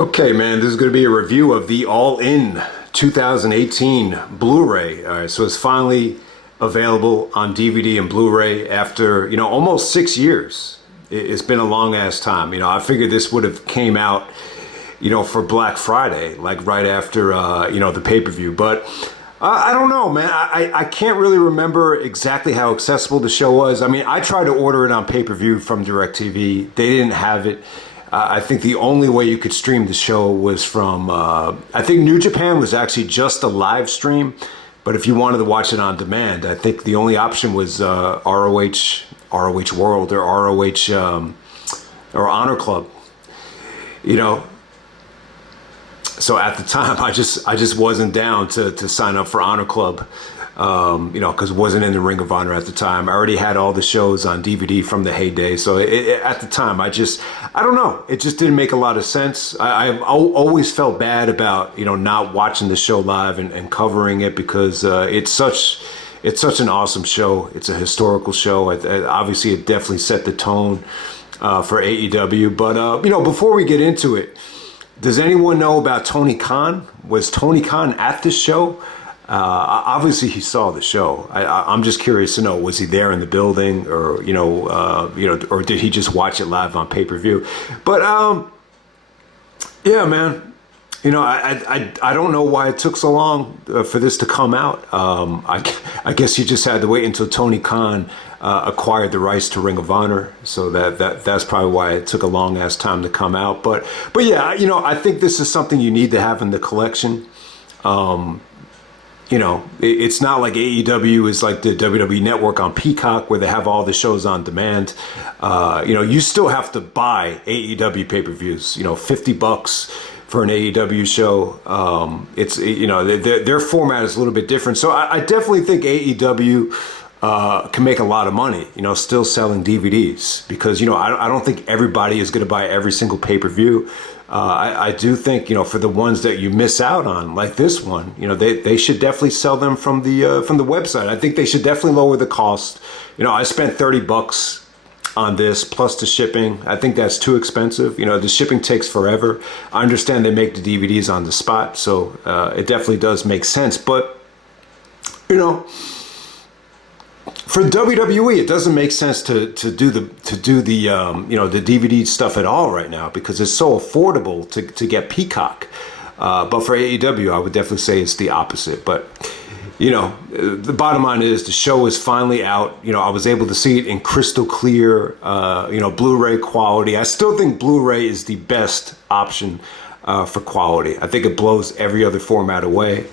Okay, man, this is going to be a review of the All In 2018 Blu-ray. All right, so it's finally available on DVD and Blu-ray after, almost 6 years. It's been a long ass time. I figured this would have came out, for Black Friday, like right after, the pay-per-view. But I don't know, man. I can't really remember exactly how accessible the show was. I mean, I tried to order it on pay-per-view from DirecTV. They didn't have it. I think the only way you could stream the show was from, I think New Japan was actually just a live stream. But if you wanted to watch it on demand, I think the only option was ROH World or ROH or Honor Club. So at the time, I just wasn't down to sign up for Honor Club, because it wasn't in the Ring of Honor at the time. I already had all the shows on DVD from the heyday. So at the time, I don't know. It just didn't make a lot of sense. I've always felt bad about, not watching the show live and covering it because it's such an awesome show. It's a historical show. Obviously, it definitely set the tone for AEW. But, before we get into it, does anyone know about Tony Khan? Was Tony Khan at this show? Obviously, he saw the show. I'm just curious to know, was he there in the building, or or did he just watch it live on pay-per-view? But yeah, man. I don't know why it took so long for this to come out. I guess you just had to wait until Tony Khan acquired the rights to Ring of Honor, so that's probably why it took a long ass time to come out. But yeah, I think this is something you need to have in the collection. It's not like AEW is like the WWE Network on Peacock where they have all the shows on demand. You still have to buy AEW pay-per-views, $50 for an AEW show. It's, their format is a little bit different. So I definitely think AEW can make a lot of money, still selling DVDs because, I don't think everybody is going to buy every single pay-per-view. I do think, for the ones that you miss out on, like this one, they should definitely sell them from the website. I think they should definitely lower the cost. I spent $30 on this plus the shipping. I think that's too expensive. The shipping takes forever. I understand they make the DVDs on the spot, so it definitely does make sense. But, for WWE, it doesn't make sense to do the the DVD stuff at all right now because it's so affordable to get Peacock. But for AEW, I would definitely say it's the opposite. But the bottom line is the show is finally out. I was able to see it in crystal clear, Blu-ray quality. I still think Blu-ray is the best option for quality. I think it blows every other format away.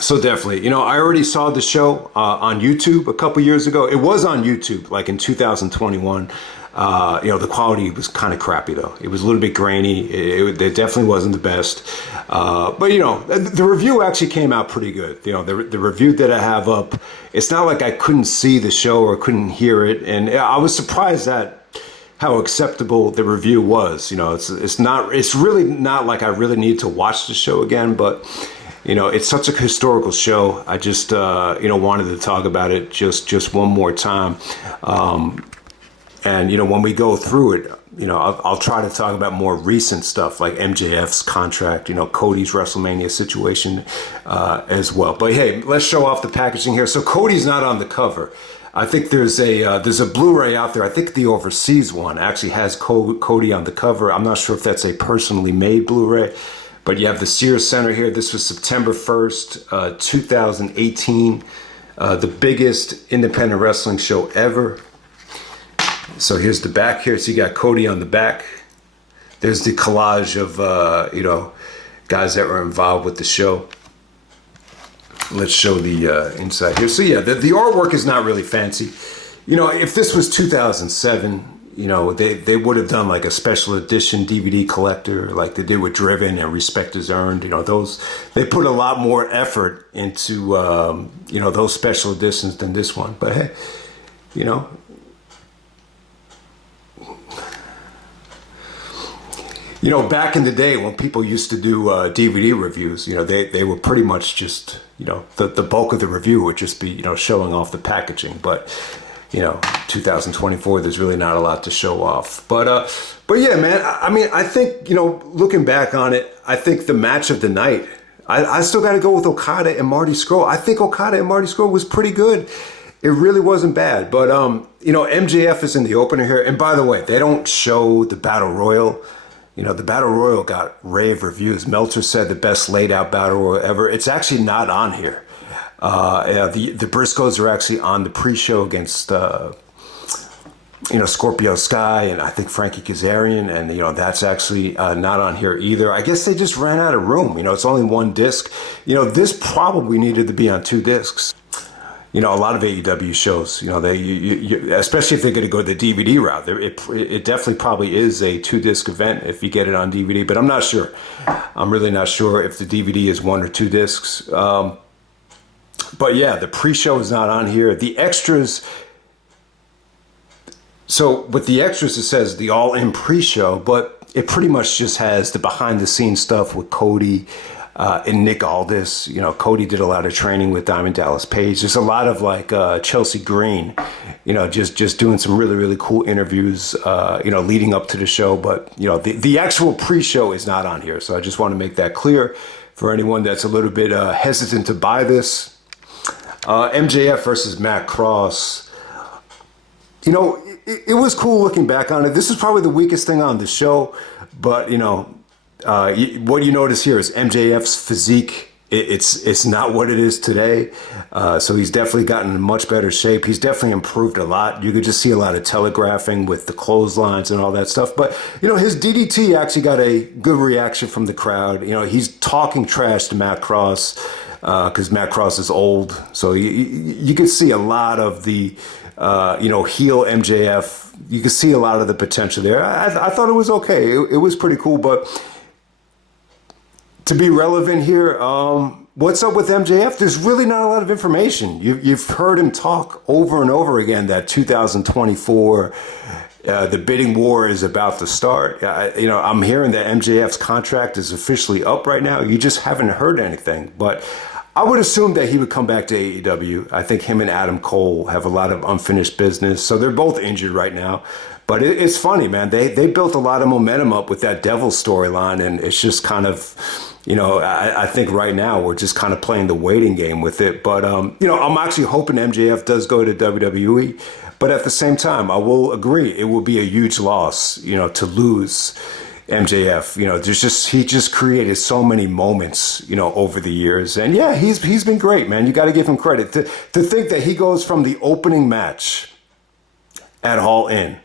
So definitely, I already saw the show on YouTube a couple years ago. It was on YouTube, like in 2021. The quality was kind of crappy though. It was a little bit grainy. It definitely wasn't the best. But the review actually came out pretty good. The review that I have up, it's not like I couldn't see the show or couldn't hear it, and I was surprised at how acceptable the review was. It's really not like I really need to watch the show again, but. It's such a historical show. I just, wanted to talk about it just one more time. And, when we go through it, I'll try to talk about more recent stuff like MJF's contract, Cody's WrestleMania situation as well. But hey, let's show off the packaging here. So Cody's not on the cover. I think there's a Blu-ray out there. I think the overseas one actually has Cody on the cover. I'm not sure if that's a personally made Blu-ray. But you have the Sears Center here. This was September 1st, 2018. The biggest independent wrestling show ever. So here's the back here. So you got Cody on the back. There's the collage of, guys that were involved with the show. Let's show the inside here. So yeah, the artwork is not really fancy. If this was 2007, they would have done like a special edition DVD collector like they did with Driven and Respect Is Earned. They put a lot more effort into, those special editions than this one. But hey, back in the day when people used to do DVD reviews, they were pretty much just, the bulk of the review would just be, showing off the packaging. But 2024, there's really not a lot to show off. But yeah, man, I mean, I think, looking back on it, I think the match of the night, I still got to go with Okada and Marty Scrull. I think Okada and Marty Scrull was pretty good. It really wasn't bad. But, MJF is in the opener here. And by the way, they don't show the Battle Royal. The Battle Royal got rave reviews. Meltzer said the best laid out Battle Royal ever. It's actually not on here. The Briscoes are actually on the pre-show against, Scorpio Sky and I think Frankie Kazarian. And, that's actually not on here either. I guess they just ran out of room. It's only one disc. This probably needed to be on 2 discs. A lot of AEW shows, especially if they're going to go the DVD route, it definitely probably is a 2-disc event if you get it on DVD, but I'm not sure. I'm really not sure if the DVD is 1 or 2 discs. But yeah, the pre-show is not on here. The extras. So with the extras, it says the all-in pre-show, but it pretty much just has the behind-the-scenes stuff with Cody and Nick Aldis. Cody did a lot of training with Diamond Dallas Page. There's a lot of like Chelsea Green, just doing some really, really cool interviews, leading up to the show. But, the actual pre-show is not on here. So I just want to make that clear for anyone that's a little bit hesitant to buy this. MJF versus Matt Cross. It was cool looking back on it. This is probably the weakest thing on the show. But, what you notice here is MJF's physique. It's not what it is today. So he's definitely gotten in much better shape. He's definitely improved a lot. You could just see a lot of telegraphing with the clotheslines and all that stuff. But, his DDT actually got a good reaction from the crowd. He's talking trash to Matt Cross because Matt Cross is old. So you could see a lot of the, heel MJF. You could see a lot of the potential there. I thought it was okay. It was pretty cool. But to be relevant here, what's up with MJF? There's really not a lot of information. You've heard him talk over and over again that 2024, the bidding war is about to start. I'm hearing that MJF's contract is officially up right now. You just haven't heard anything. But I would assume that he would come back to AEW. I think him and Adam Cole have a lot of unfinished business. So they're both injured right now. But it's funny, man. They built a lot of momentum up with that Devil storyline. And it's just kind of, I think right now we're just kind of playing the waiting game with it. But, I'm actually hoping MJF does go to WWE. But at the same time, I will agree it will be a huge loss, to lose MJF. He just created so many moments, over the years. And yeah, he's been great, man. You got to give him credit. To think that he goes from the opening match at All In,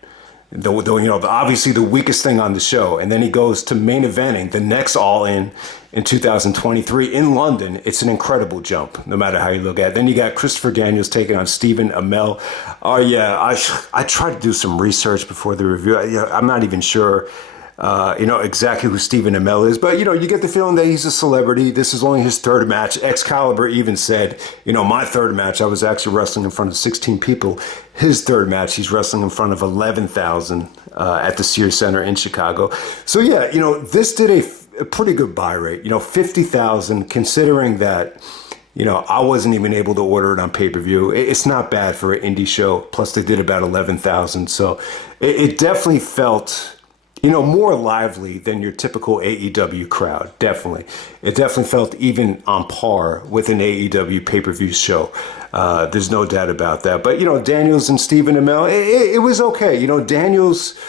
obviously the weakest thing on the show, and then he goes to main eventing the next All In 2023 in London. It's an incredible jump, no matter how you look at it. Then you got Christopher Daniels taking on Stephen Amell. Oh yeah, I tried to do some research before the review. I'm not even sure exactly who Stephen Amell is, but you get the feeling that he's a celebrity. This is only his 3rd match. Excalibur even said, my 3rd match, I was actually wrestling in front of 16 people. His 3rd match, he's wrestling in front of 11,000 at the Sears Center in Chicago. So yeah, this did a pretty good buy rate. 50,000, considering that I wasn't even able to order it on pay-per-view. It's not bad for an indie show. Plus they did about 11,000. So it definitely felt, more lively than your typical AEW crowd. Definitely. It definitely felt even on par with an AEW pay-per-view show. There's no doubt about that. But, Daniels and Stephen Amell, it was okay. Daniels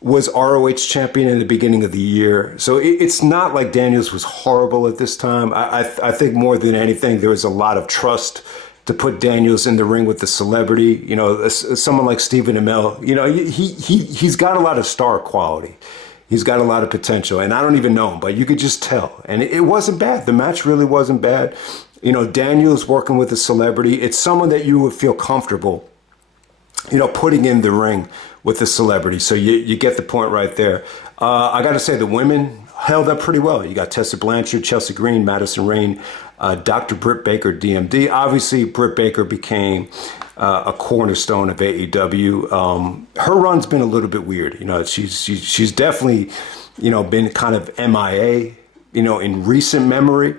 was ROH champion in the beginning of the year. So it's not like Daniels was horrible at this time. I think more than anything, there was a lot of trust to put Daniels in the ring with the celebrity. Someone like Stephen Amell, he's got a lot of star quality. He's got a lot of potential, and I don't even know him, but you could just tell. And it wasn't bad. The match really wasn't bad. Daniels working with a celebrity. It's someone that you would feel comfortable, putting in the ring with a celebrity. So you get the point right there. I got to say the women held up pretty well. You got Tessa Blanchard, Chelsea Green, Madison Rayne, Dr. Britt Baker, DMD. Obviously, Britt Baker became a cornerstone of AEW. Her run's been a little bit weird. She's definitely, been kind of MIA, in recent memory.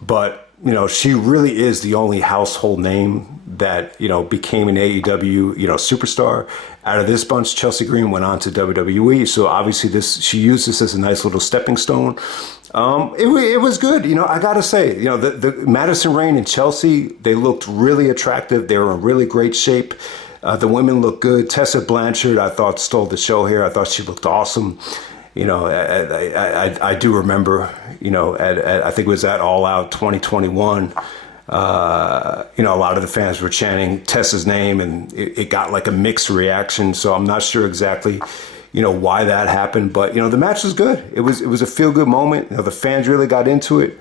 But she really is the only household name that, became an AEW, superstar. Out of this bunch, Chelsea Green went on to WWE. So obviously she used this as a nice little stepping stone. It was good. I got to say, the Madison, Rayne, and Chelsea, they looked really attractive. They were in really great shape. The women looked good. Tessa Blanchard, I thought, stole the show here. I thought she looked awesome. I do remember, I think it was at All Out 2021. A lot of the fans were chanting Tessa's name, and it got like a mixed reaction. So I'm not sure exactly, why that happened. But, the match was good. It was a feel-good moment. The fans really got into it.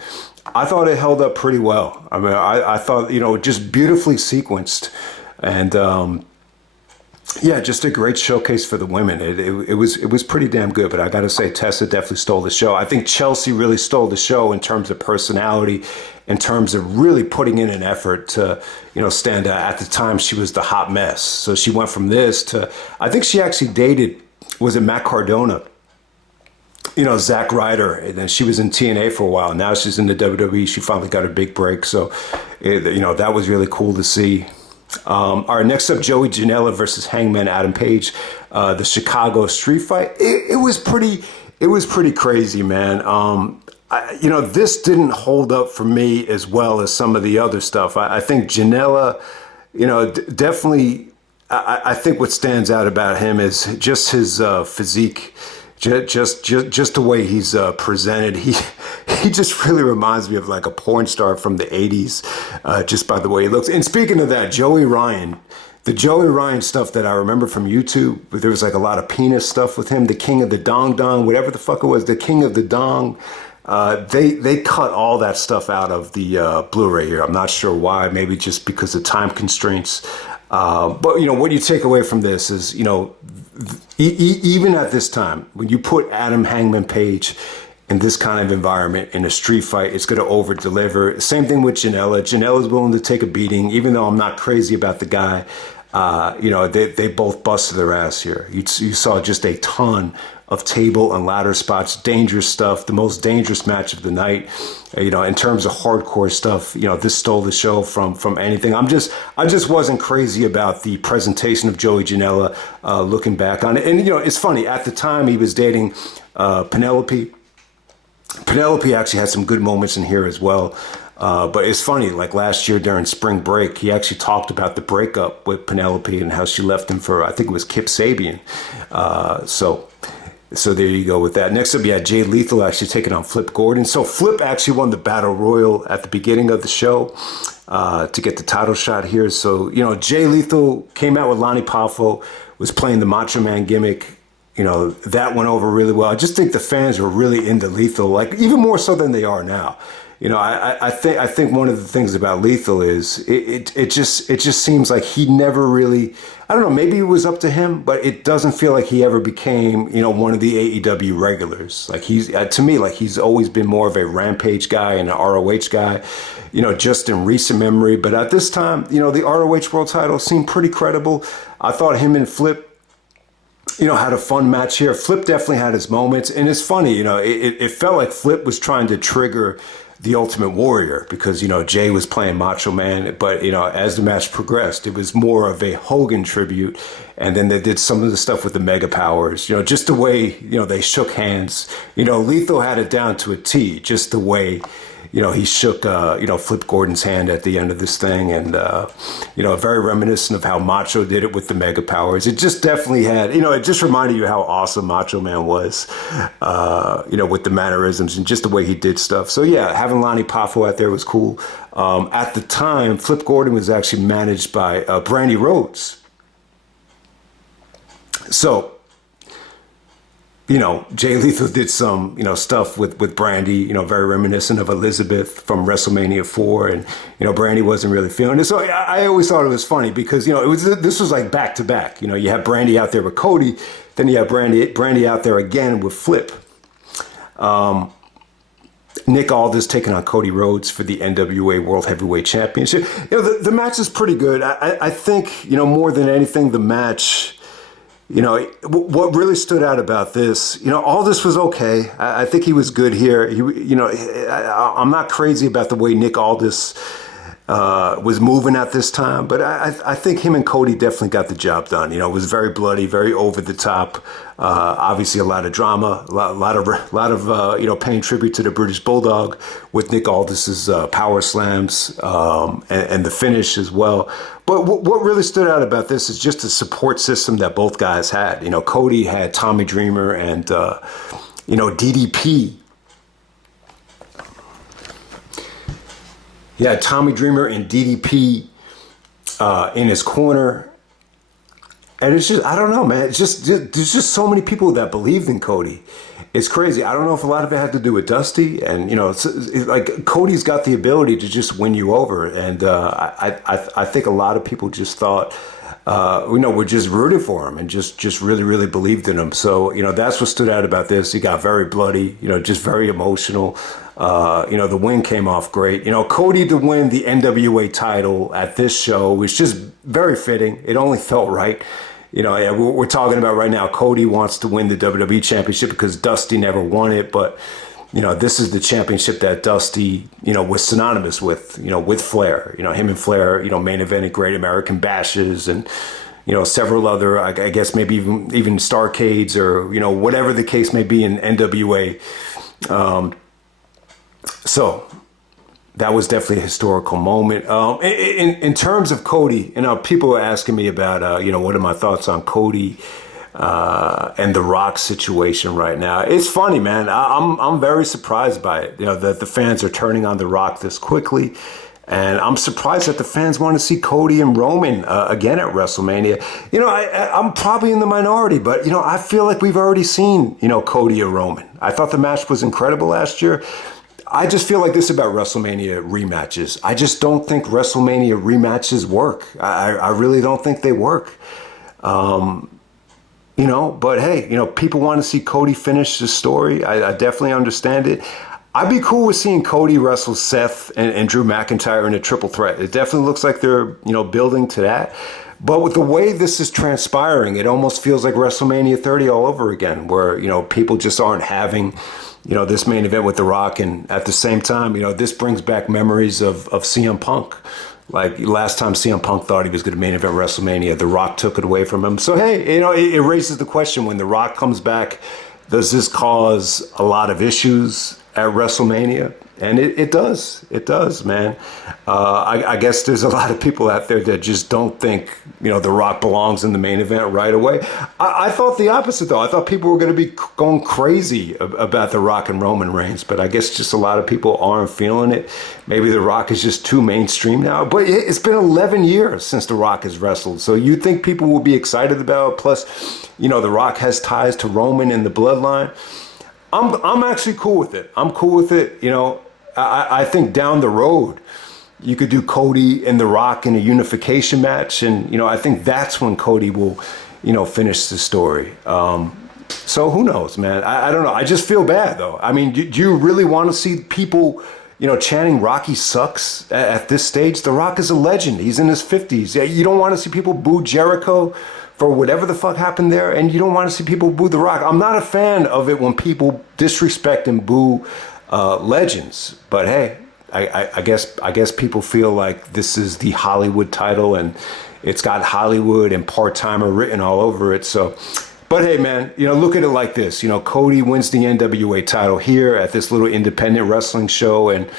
I thought it held up pretty well. I mean, I thought, just beautifully sequenced. And, just a great showcase for the women. It was pretty damn good, but I got to say, Tessa definitely stole the show. I think Chelsea really stole the show in terms of personality, in terms of really putting in an effort to, stand out. At the time, she was the hot mess. So she went from this to, I think she actually dated, was it Matt Cardona? Zack Ryder, and then she was in TNA for a while. Now she's in the WWE. She finally got a big break. So, that was really cool to see. All right, next up, Joey Janella versus Hangman Adam Page, the Chicago street fight. It was pretty crazy, man. This didn't hold up for me as well as some of the other stuff. I think Janella, definitely. I think what stands out about him is just his physique. Just the way he's presented, he just really reminds me of like a porn star from the 80s, just by the way he looks. And speaking of that, the Joey Ryan stuff that I remember from YouTube, there was like a lot of penis stuff with him, the king of the dong dong, whatever the fuck it was, the king of the dong. They cut all that stuff out of the Blu-ray here. I'm not sure why, maybe just because of time constraints. But, what you take away from this is, even at this time, when you put Adam Hangman Page in this kind of environment in a street fight, it's going to over deliver. Same thing with Janella. Janella's willing to take a beating, even though I'm not crazy about the guy. They both busted their ass here. You saw just a ton of table and ladder spots, dangerous stuff, the most dangerous match of the night. In terms of hardcore stuff, this stole the show from anything. I just wasn't crazy about the presentation of Joey Janela, looking back on it. And, it's funny, at the time he was dating Penelope. Penelope actually had some good moments in here as well. But it's funny, like last year during spring break, he actually talked about the breakup with Penelope and how she left him for, I think it was Kip Sabian. So there you go with that. Next up, you had Jay Lethal actually taking on Flip Gordon. So Flip actually won the Battle Royal at the beginning of the show to get the title shot here. So, Jay Lethal came out with Lonnie Poffo, was playing the Macho Man gimmick. That went over really well. I just think the fans were really into Lethal, like even more so than they are now. I think one of the things about Lethal is it just seems like he never really, I don't know, maybe it was up to him, but it doesn't feel like he ever became, one of the AEW regulars. Like to me, like he's always been more of a Rampage guy and an ROH guy, just in recent memory. But at this time, the ROH World Title seemed pretty credible. I thought him and Flip, had a fun match here. Flip definitely had his moments. And it's funny, it felt like Flip was trying to trigger the Ultimate Warrior because, Jay was playing Macho Man. But, as the match progressed, it was more of a Hogan tribute. And then they did some of the stuff with the Mega Powers, just the way, they shook hands. Lethal had it down to a T, just the way, he shook, Flip Gordon's hand at the end of this thing. And, very reminiscent of how Macho did it with the Mega Powers. It just definitely had, it just reminded you how awesome Macho Man was, with the mannerisms and just the way he did stuff. So, yeah, having Lonnie Poffo out there was cool. At the time, Flip Gordon was actually managed by Brandy Rhodes. So, Jay Lethal did some, stuff with Brandy, very reminiscent of Elizabeth from WrestleMania 4. And, Brandy wasn't really feeling it. So I always thought it was funny because, this was like back to back. You had Brandy out there with Cody. Then you had Brandy out there again with Flip. Nick Aldis taking on Cody Rhodes for the NWA World Heavyweight Championship. The match is pretty good. I think, more than anything, the match, You know, what really stood out about this, you know, Aldis was okay. I think he was good here. I'm not crazy about the way Nick Aldis was moving at this time, but I think him and Cody definitely got the job done. You know, it was very bloody, very over the top. Obviously, a lot of drama, a lot of paying tribute to the British Bulldog with Nick Aldis's power slams and the finish as well. But what really stood out about this is just the support system that both guys had. You know, Cody had Tommy Dreamer and DDP. Yeah, Tommy Dreamer and DDP in his corner. And it's just, I don't know, man. It's just there's just so many people that believed in Cody. It's crazy. I don't know if a lot of it had to do with Dusty. And, you know, it's like Cody's got the ability to just win you over. And I think a lot of people just thought, we're just rooted for him and just really, really believed in him. So, you know, that's what stood out about this. He got very bloody, you know, just very emotional. The win came off great. You know, Cody to win the NWA title at this show was just very fitting. It only felt right. You know, yeah, we're talking about right now, Cody wants to win the WWE Championship because Dusty never won it. But, you know, this is the championship that Dusty, you know, was synonymous with, you know, with Flair. You know, him and Flair, you know, main evented Great American Bashes and, you know, several other, I guess maybe even Starcades or, you know, whatever the case may be in NWA. So that was definitely a historical moment. In terms of Cody, you know, people are asking me about, what are my thoughts on Cody and the Rock situation right now. It's funny, man. I'm very surprised by it. You know, that the fans are turning on the Rock this quickly. And I'm surprised that the fans want to see Cody and Roman again at WrestleMania. You know, I'm probably in the minority, but, you know, I feel like we've already seen, you know, Cody or Roman. I thought the match was incredible last year. I just feel like this about WrestleMania rematches. I just don't think WrestleMania rematches work. I really don't think they work. But hey, you know, people want to see Cody finish the story. I definitely understand it. I'd be cool with seeing Cody wrestle Seth and Drew McIntyre in a triple threat. It definitely looks like they're, you know, building to that. But with the way this is transpiring, it almost feels like WrestleMania 30 all over again, where, you know, people just aren't having, you know, this main event with The Rock. And at the same time, you know, this brings back memories of CM Punk. Like last time CM Punk thought he was going to main event WrestleMania, The Rock took it away from him. So, hey, you know, it raises the question, when The Rock comes back, does this cause a lot of issues at WrestleMania? And it does. It does, man. I guess there's a lot of people out there that just don't think, you know, The Rock belongs in the main event right away. I thought the opposite, though. I thought people were going to be going crazy about The Rock and Roman Reigns. But I guess just a lot of people aren't feeling it. Maybe The Rock is just too mainstream now. But it's been 11 years since The Rock has wrestled. So you think people will be excited about it? Plus, you know, The Rock has ties to Roman in the bloodline. I'm actually cool with it. I'm cool with it. You know, I think down the road, you could do Cody and The Rock in a unification match. And, you know, I think that's when Cody will, you know, finish the story. So who knows, man? I don't know. I just feel bad, though. I mean, do you really want to see people, you know, chanting Rocky sucks at this stage? The Rock is a legend. He's in his 50s. You don't want to see people boo Jericho for whatever the fuck happened there, and you don't want to see people boo The Rock. I'm not a fan of it when people disrespect and boo legends, but hey, I guess people feel like this is the Hollywood title, and it's got Hollywood and part-timer written all over it. So, but hey, man, you know, look at it like this. You know, Cody wins the NWA title here at this little independent wrestling show, and,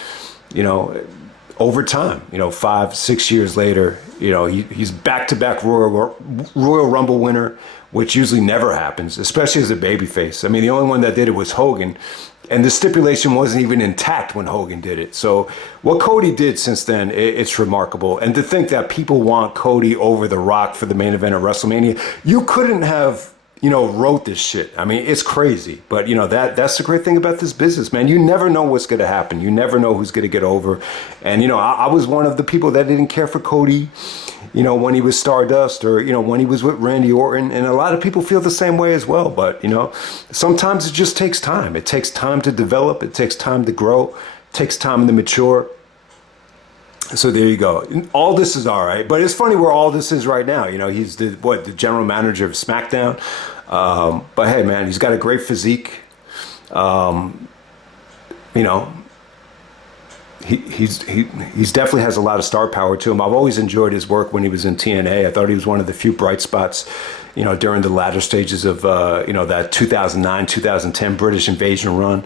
you know, over time, you know, 5-6 years later, you know, he's back-to-back Royal Rumble winner, which usually never happens, especially as a babyface. I mean, the only one that did it was Hogan, and the stipulation wasn't even intact when Hogan did it. So what Cody did since then, it's remarkable. And to think that people want Cody over The Rock for the main event of WrestleMania, you couldn't have, you know, wrote this shit. I mean, it's crazy. But, you know, that's the great thing about this business, man. You never know what's going to happen. You never know who's going to get over. And, you know, I was one of the people that didn't care for Cody, you know, when he was Stardust, or, you know, when he was with Randy Orton. And a lot of people feel the same way as well. But, you know, sometimes it just takes time. It takes time to develop. It takes time to grow. It takes time to mature. So there you go. Aldis is all right, but it's funny where Aldis is right now. You know, he's the general manager of SmackDown. But hey, man, he's got a great physique. You know, he's definitely has a lot of star power to him. I've always enjoyed his work when he was in TNA. I thought he was one of the few bright spots, you know, during the latter stages of you know, that 2009 2010 British Invasion run.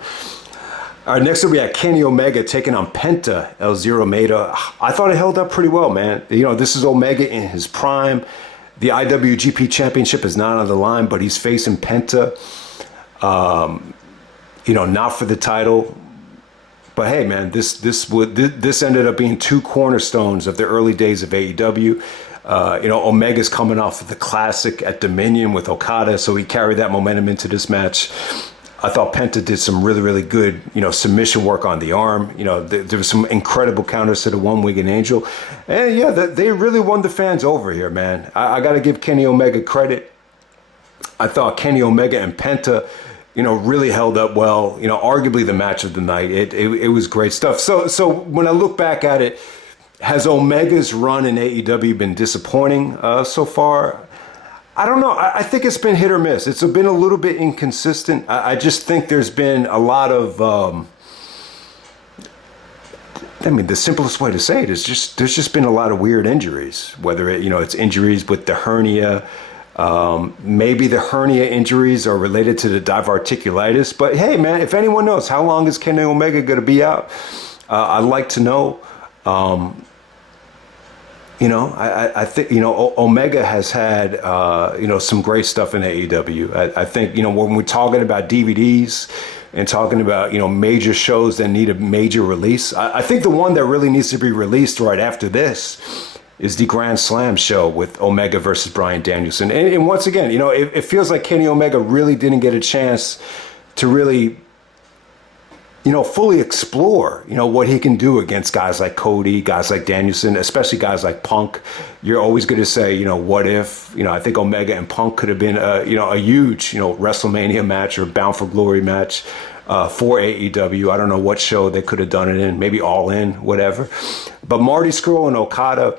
All right, next up we had Kenny Omega taking on Penta, El Zero Miedo. I thought it held up pretty well, man. You know, this is Omega in his prime. The IWGP Championship is not on the line, but he's facing Penta. You know, not for the title. But hey, man, this ended up being two cornerstones of the early days of AEW. You know, Omega's coming off of the classic at Dominion with Okada, so he carried that momentum into this match. I thought Penta did some really, really good, you know, submission work on the arm. You know, there was some incredible counters to the one-winged angel. And yeah, they really won the fans over here, man. I got to give Kenny Omega credit. I thought Kenny Omega and Penta, you know, really held up well. You know, arguably the match of the night. It was great stuff. So when I look back at it, has Omega's run in AEW been disappointing so far? I don't know. I think it's been hit or miss. It's been a little bit inconsistent. I just think there's been a lot of, I mean, the simplest way to say it is there's just been a lot of weird injuries, whether it's injuries with the hernia. Maybe the hernia injuries are related to the diverticulitis. But hey, man, if anyone knows, how long is Kenny Omega going to be out? I'd like to know. You know, I think, you know, Omega has had, you know, some great stuff in AEW. I think, you know, when we're talking about DVDs and talking about, you know, major shows that need a major release, I think the one that really needs to be released right after this is the Grand Slam show with Omega versus Bryan Danielson. And once again, you know, it feels like Kenny Omega really didn't get a chance to really, you know, fully explore, you know, what he can do against guys like Cody, guys like Danielson, especially guys like Punk. You're always going to say, you know, what if, you know, I think Omega and Punk could have been, you know, a huge, you know, WrestleMania match or Bound for Glory match for AEW. I don't know what show they could have done it in, maybe All In, whatever. But Marty, Scrull, and Okada,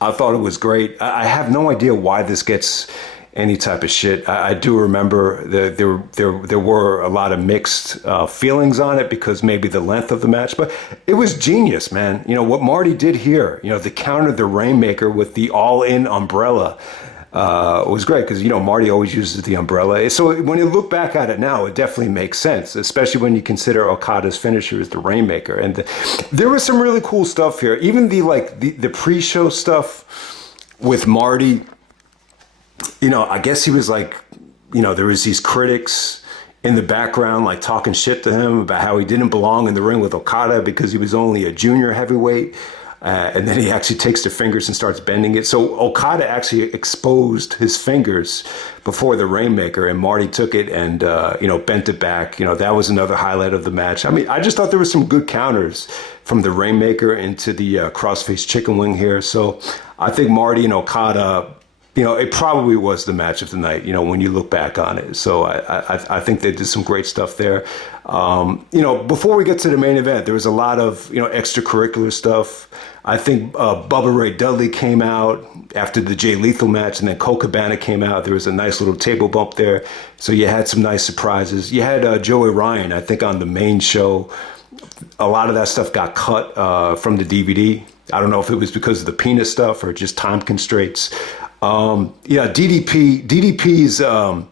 I thought it was great. I have no idea why this gets any type of shit. I do remember there were a lot of mixed feelings on it because maybe the length of the match, but it was genius, man. You know, what Marty did here, you know, the counter the Rainmaker with the all-in umbrella was great because, you know, Marty always uses the umbrella. So when you look back at it now, it definitely makes sense, especially when you consider Okada's finisher as the Rainmaker. And there was some really cool stuff here. Even the pre-show stuff with Marty. You know, I guess he was like, you know, there was these critics in the background, like talking shit to him about how he didn't belong in the ring with Okada because he was only a junior heavyweight. And then he actually takes the fingers and starts bending it. So Okada actually exposed his fingers before the Rainmaker, and Marty took it and, you know, bent it back. You know, that was another highlight of the match. I mean, I just thought there were some good counters from the Rainmaker into the crossface chicken wing here. So I think Marty and Okada, you know, it probably was the match of the night, you know, when you look back on it. So I think they did some great stuff there. You know, before we get to the main event, there was a lot of, you know, extracurricular stuff. I think Bubba Ray Dudley came out after the Jay Lethal match, and then Colt Cabana came out. There was a nice little table bump there. So you had some nice surprises. You had Joey Ryan, I think, on the main show. A lot of that stuff got cut from the DVD. I don't know if it was because of the penis stuff or just time constraints. Yeah, DDP's, I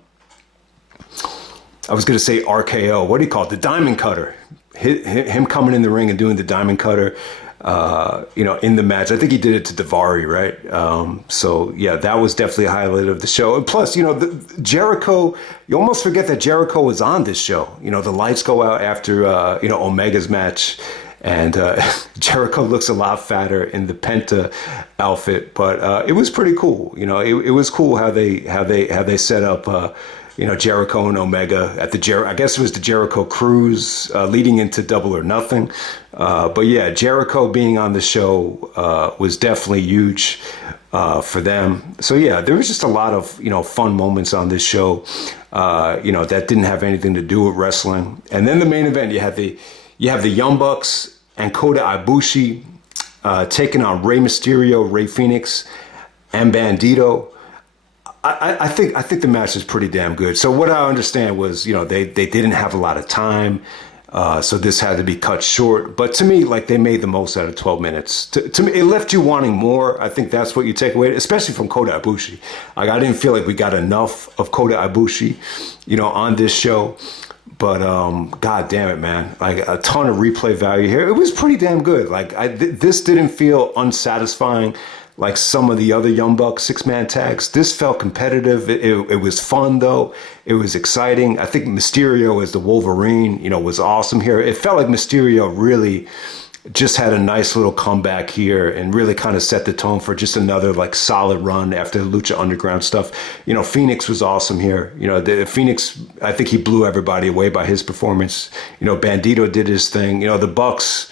was going to say RKO. What do you call it? The Diamond Cutter. Him coming in the ring and doing the Diamond Cutter, you know, in the match. I think he did it to Daivari, right? So, yeah, that was definitely a highlight of the show. And plus, you know, Jericho, you almost forget that Jericho was on this show. You know, the lights go out after, you know, Omega's match. And Jericho looks a lot fatter in the Penta outfit, but it was pretty cool. You know, it was cool how they set up, you know, Jericho and Omega at I guess it was the Jericho Cruise leading into Double or Nothing. But yeah, Jericho being on the show was definitely huge for them. So yeah, there was just a lot of, you know, fun moments on this show, you know, that didn't have anything to do with wrestling. And then the main event, you have the Young Bucks and Kota Ibushi taking on Rey Mysterio, Rey Fenix, and Bandido. I think the match is pretty damn good. So what I understand was, they didn't have a lot of time. So this had to be cut short. But to me, like, they made the most out of 12 minutes. To me, it left you wanting more. I think that's what you take away, especially from Kota Ibushi. Like, I didn't feel like we got enough of Kota Ibushi, on this show. But God damn it, man. Like, a ton of replay value here. It was pretty damn good. Like, this didn't feel unsatisfying like some of the other Young Bucks six-man tags. This felt competitive. It was fun, though. It was exciting. I think Mysterio as the Wolverine, was awesome here. It felt like Mysterio really just had a nice little comeback here and really kind of set the tone for just another, like, solid run after the Lucha Underground stuff. Fenix was awesome here. The Fenix, I think he blew everybody away by his performance. Bandido did his thing. The Bucks,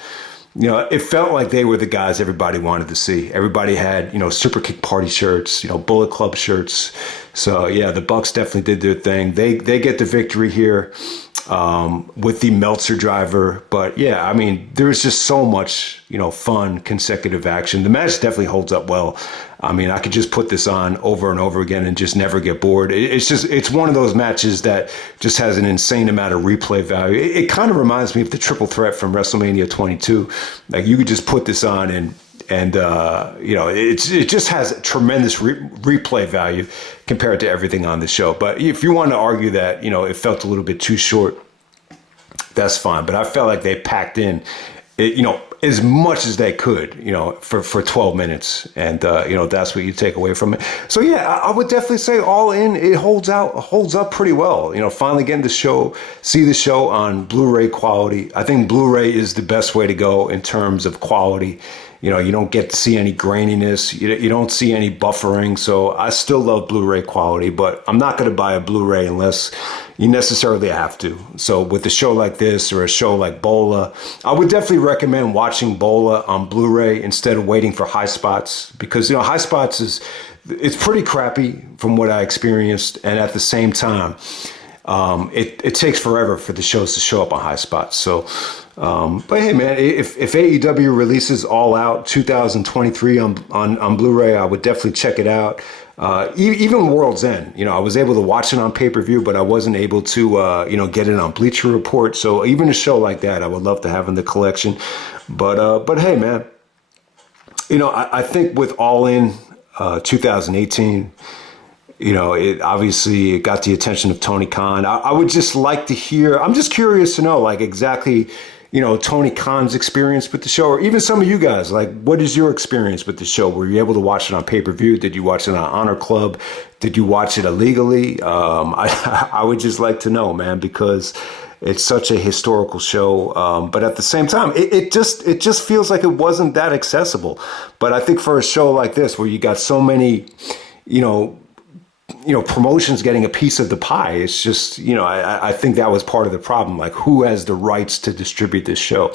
it felt like they were the guys everybody wanted to see. Everybody had, Super Kick Party shirts, Bullet Club shirts. So, yeah, the Bucks definitely did their thing. They get the victory here with the Meltzer driver. But, yeah, I mean, there was just so much, fun, consecutive action. The match definitely holds up well. I mean, I could just put this on over and over again and just never get bored. It's one of those matches that just has an insane amount of replay value. It kind of reminds me of the triple threat from WrestleMania 22. Like, you could just put this on and it just has tremendous replay value compared to everything on the show. But if you want to argue that, it felt a little bit too short, that's fine. But I felt like they packed in, as much as they could, for 12 minutes. And, that's what you take away from it. So, yeah, I would definitely say all in, it holds up pretty well. Finally getting to see the show on Blu-ray quality. I think Blu-ray is the best way to go in terms of quality. You don't get to see any graininess. You don't see any buffering. So I still love Blu-ray quality, but I'm not going to buy a Blu-ray unless you necessarily have to. So with a show like this or a show like Bola, I would definitely recommend watching Bola on Blu-ray instead of waiting for High Spots, because, High Spots it's pretty crappy from what I experienced. And at the same time, it takes forever for the shows to show up on High Spots. So, but hey, man, if AEW releases All Out 2023 on Blu-ray, I would definitely check it out. Even World's End, I was able to watch it on pay-per-view, but I wasn't able to, get it on Bleacher Report. So even a show like that, I would love to have in the collection. But hey, man, I think with All In 2018, it obviously got the attention of Tony Khan. I would just like to hear, I'm just curious to know, like, exactly, Tony Khan's experience with the show, or even some of you guys, like, what is your experience with the show? Were you able to watch it on pay-per-view? Did you watch it on Honor Club? Did you watch it illegally? I would just like to know, man, because it's such a historical show. But at the same time, it just feels like it wasn't that accessible. But I think for a show like this, where you got so many, promotions getting a piece of the pie. It's just, I think that was part of the problem. Like, who has the rights to distribute this show?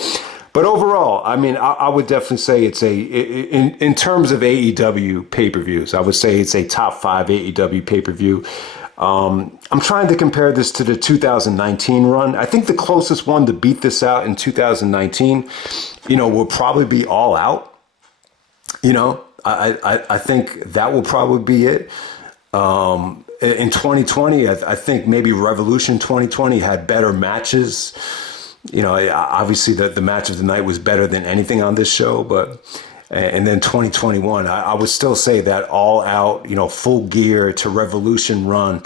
But overall, I mean, I would definitely say it's in terms of AEW pay-per-views, I would say it's a top 5 AEW pay-per-view. I'm trying to compare this to the 2019 run. I think the closest one to beat this out in 2019, will probably be All Out. I think that will probably be it. In 2020, I think maybe Revolution 2020 had better matches. Obviously the match of the night was better than anything on this show, and then 2021, I would still say that All Out, Full Gear to Revolution run,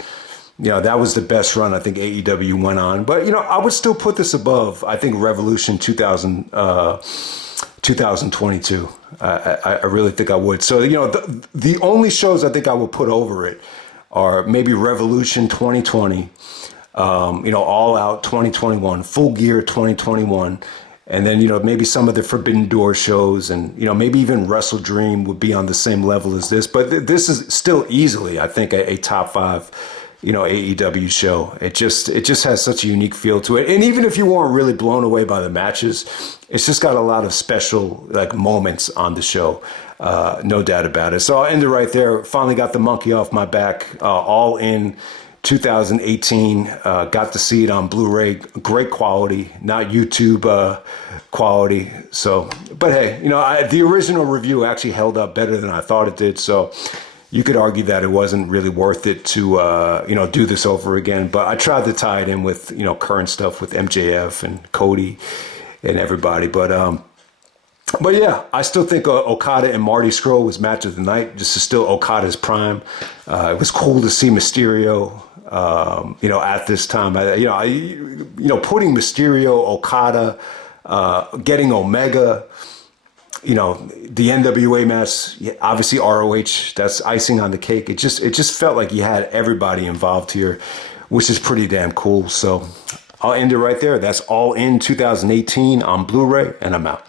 that was the best run I think AEW went on. But, I would still put this above, I think, Revolution 2022. I really think I would. So, the only shows I think I would put over it are maybe Revolution 2020, All Out 2021, Full Gear 2021, and then, maybe some of the Forbidden Door shows, and, maybe even Wrestle Dream would be on the same level as this. But this is still easily, I think, a top 5, AEW show. It just has such a unique feel to it. And even if you weren't really blown away by the matches, it's just got a lot of special, like, moments on the show. No doubt about it. So I'll end it right there. Finally got the monkey off my back. All In 2018. Got to see it on Blu-ray, great quality, not YouTube quality. So, but hey, you know, the original review actually held up better than I thought it did. So you could argue that it wasn't really worth it to, you know, do this over again. But I tried to tie it in with, you know, current stuff with MJF and Cody and everybody. But yeah, I still think Okada and Marty Scrull was match of the night. This is still Okada's prime. It was cool to see Mysterio, you know, at this time. You know, putting Mysterio, Okada, getting Omega, you know, the NWA match, obviously ROH, that's icing on the cake. It just felt like you had everybody involved here, which is pretty damn cool. So I'll end it right there. That's All In 2018 on Blu-ray, and I'm out.